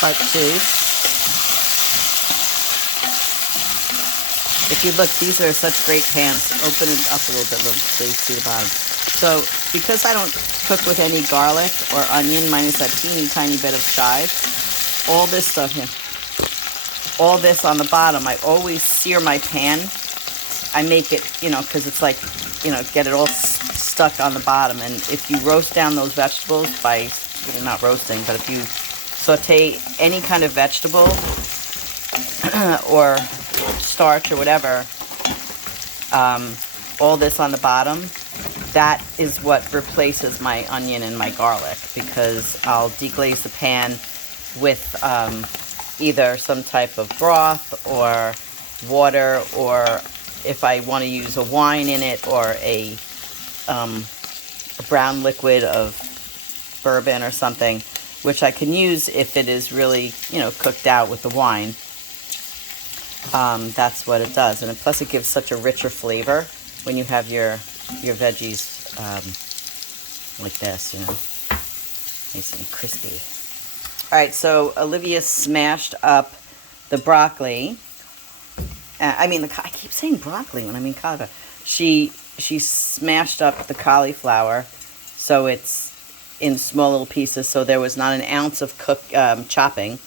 Part two. If you look, these are such great pans. Open it up a little bit, so you see the bottom. So, because I don't cook with any garlic or onion, minus that teeny tiny bit of chive, all this stuff here, all this on the bottom, I always sear my pan. I make it, because it's like, get it all stuck on the bottom. And if you roast down those vegetables by, not roasting, but if you saute any kind of vegetable or starch or whatever, all this on the bottom, that is what replaces my onion and my garlic, because I'll deglaze the pan with either some type of broth or water, or if I want to use a wine in it, or a brown liquid of bourbon or something, which I can use if it is really, cooked out with the wine. That's what it does. And plus it gives such a richer flavor when you have your veggies like this, nice and crispy. All right, so Olivia smashed up the broccoli. I keep saying broccoli when I mean cauliflower. She smashed up the cauliflower so it's in small little pieces, so there was not an ounce of chopping.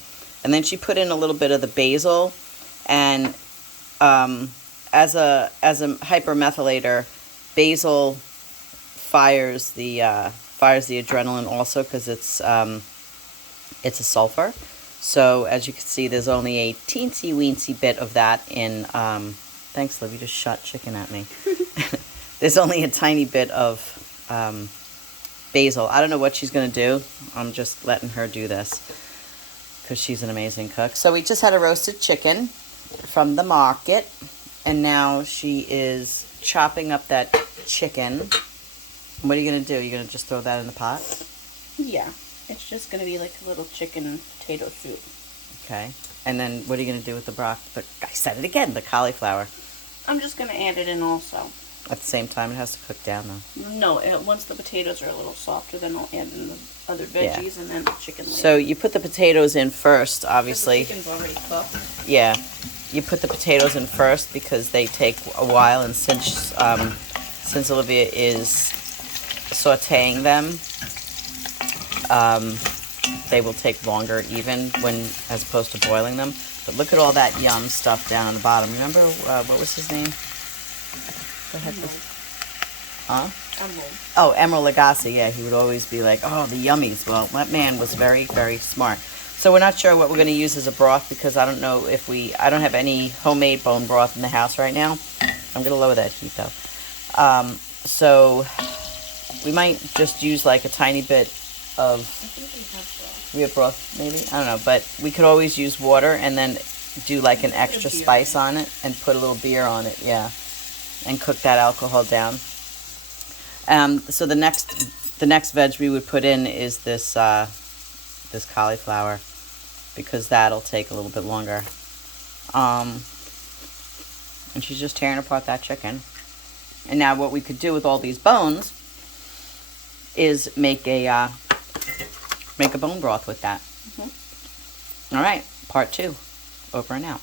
And then she put in a little bit of the basil, and as a hypermethylator, basil fires the adrenaline also, because it's a sulfur. So as you can see, there's only a teensy weensy bit of that in. Thanks, Liv. You just shot chicken at me. There's only a tiny bit of basil. I don't know what she's going to do. I'm just letting her do this because she's an amazing cook. So we just had a roasted chicken from the market, and now she is chopping up that chicken. What are you going to do? You're going to just throw that in the pot? Yeah. It's just going to be like a little chicken and potato soup. Okay. And then what are you going to do with the broccoli? I said it again, the cauliflower. I'm just going to add it in also. At the same time, it has to cook down, though. No, once the potatoes are a little softer, then I'll add in the other veggies, and then the chicken later. So you put the potatoes in first, obviously. The chicken's already cooked. Yeah. You put the potatoes in first because they take a while, and since Olivia is sauteing them, they will take longer even as opposed to boiling them. But look at all that yum stuff down on the bottom. Remember, what was his name? The heck was... Huh? Emerald. Oh, Emerald Lagasse. Yeah, he would always be like, oh, the yummies. Well, that man was very, very smart. So we're not sure what we're going to use as a broth, because I don't know if I don't have any homemade bone broth in the house right now. I'm going to lower that heat, though. So we might just use like a tiny bit of... I think we have broth, maybe? I don't know. But we could always use water and then do like an extra spice on it and put a little beer on it, yeah. And cook that alcohol down. So the next veg we would put in is this cauliflower, because that'll take a little bit longer. And she's just tearing apart that chicken. And now what we could do with all these bones is make a bone broth with that. Mm-hmm. All right, part 2, over and out.